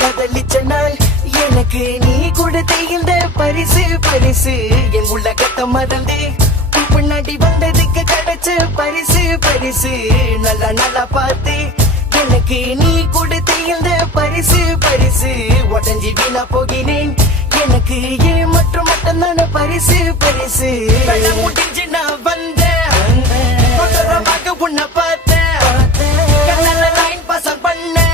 காதலிச்ச நாள் எனக்கு நீ கொடுத்த இந்த பரிசு பரிசு என் உலகத்தை மறந்து பின்னாடி வந்ததுக்கு கிடைச்ச பரிசு பரிசு நல்லா நல்லா பார்த்து எனக்கு நீ கொடுத்த இந்த பரிசு பரிசு உடஞ்சி வீணா போகினேன் எனக்கு ஏன் மற்றும் மட்டும்தான பரிசு பரிசு முடிஞ்சு நான் வந்தேன் உன்னை பார்த்தேன் லைன் பாசம் பண்ணேன்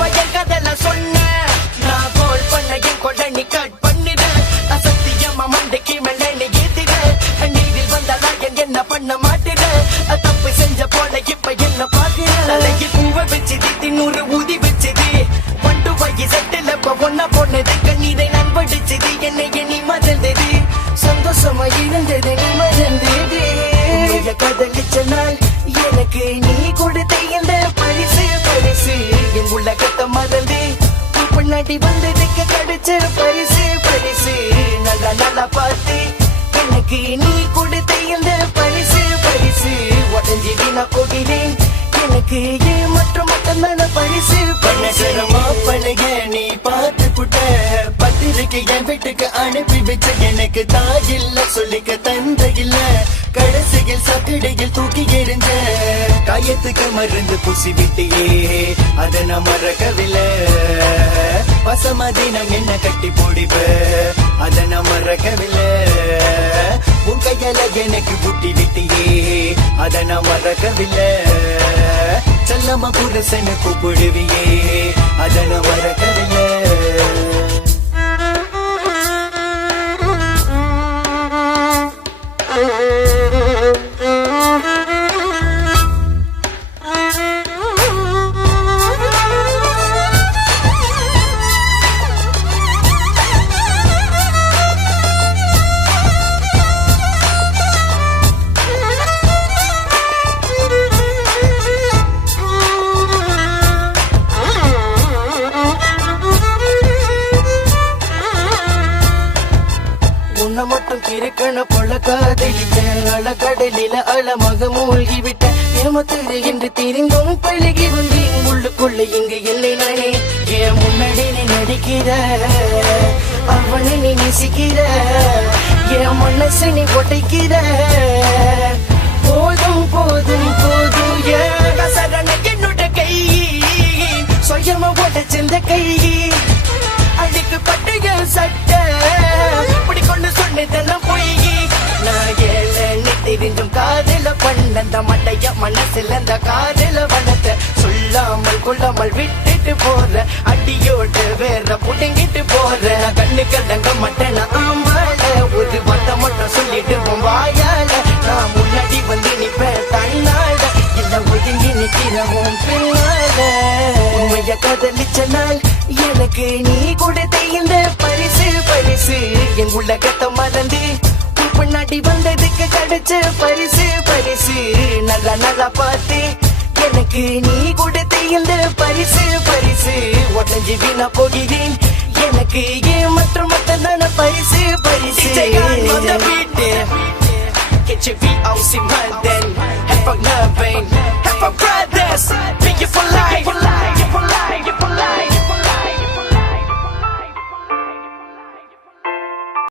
பையன் கதல சொன்னேன் நான் கோல் பண்ண என் கொள்ள நீ கட் பண்ணிடுறேன் அசத்தியமா மண்டைக்கு மேல நீ ஏத்திடுறேன் நீரில் வந்தாலா என்ன பண்ண மாட்டேறேன் தப்பு செஞ்ச போல இப்ப என்ன பாக்குறேன் தலைக்கு பூவை வச்சுது தின்னூறு ஊதி வச்சுது பண்டு வாங்கி சட்டில ஒன்னா போனது கண்ணீரை நான் படிச்சது என்னை எண்ணி மறந்தது சந்தோஷமா இருந்தது நீ மறந்தது காதலிச்ச நாள் எனக்கு நீ கொடுத்த இந்த பரிசு பரிசு என் உலகத்தை மறந்து பின்னாடி வந்ததுக்கு கிடைச்ச பரிசு பரிசு நல்லா நல்லா பார்த்து எனக்கு நீ கொடுத்த இந்த பரிசு பரிசு உடஞ்சி வீணா போகிறேன் எனக்கு ஏன் மற்றும் மட்டும்தான பரிசு பரிசுமா பழக நீ பார்த்து புட்ட பத்திரிக்கை என் வீட்டுக்கு அனுப்பி வச்ச எனக்கு தாயில்ல சொல்லிக்க தந்த இல்ல கடைசியில் சக்கடையில் தூக்கி எறிஞ்ச காயத்துக்கு மருந்து பூசி விட்டியே அத நான் மறக்கவில்லை பசமதினம் என்ன கட்டி போடிப்ப அத நான் மறக்கவில்லை உன் கையால எனக்கு புட்டி விட்டியே அத நான் மறக்கவில்லை செல்லம்மா புருஷனை கூப்பிடுவியே அத நான் மறக்கவில்லை உன்னை மட்டும் கிறுக்கண பொள்ள காதலித்தேன் கடலில அழமாக மூழ்கி விட்டேன் ஏமத்துது என்று தெரிந்தும் பழகி வந்தேன் உள்ளுக்குள்ள இங்கு இல்லை நானே என் முன்னாடி நீ நடிக்கிற அவனை நீ நேசிக்கிற என் மனசை நீ கொட்டைக்கிற போதும் போதும் போதும் என்னோட கை சுயமா போட்ட செந்த கை அடிக்கு பட்டைய சட்ட பிடிக்கொண்டு சொன்னதெல்லாம் பொய் நான் ஏழு தெரிஞ்சும் காதல பண்ண மட்டைய மனசுல அந்த காதல வளர்த்த சொல்லாமல் கொள்ளாமல் விட்டுட்டு போற அடியோடு வேற புடுங்கிட்டு போற கண்ணு கலங்க மட்டன ஆம்பால ஒரு வந்த மட்டும் சொல்லிட்டு வாயால நான் முன்னாடி வந்து நிப்பேன் தன்னால இல்ல ஒதுங்கி நிக்கிறவும் பின்னால உண்மைய காதலிச்ச நாள் எனக்கு நீ கொடுத்த இந்த பரிசு பரிசு என் உலகத்தை மறந்து பின்னாடி வந்ததுக்கு கிடைச்ச பரிசு பரிசு நல்லா நல்லா பார்த்து எனக்கு நீ கொடுத்த இந்த பரிசு பரிசு உடஞ்சி வீணா போகிறேன் எனக்கு ஏன் மற்றும் மட்டும்தான பரிசு பரிசு Get your feet out, see my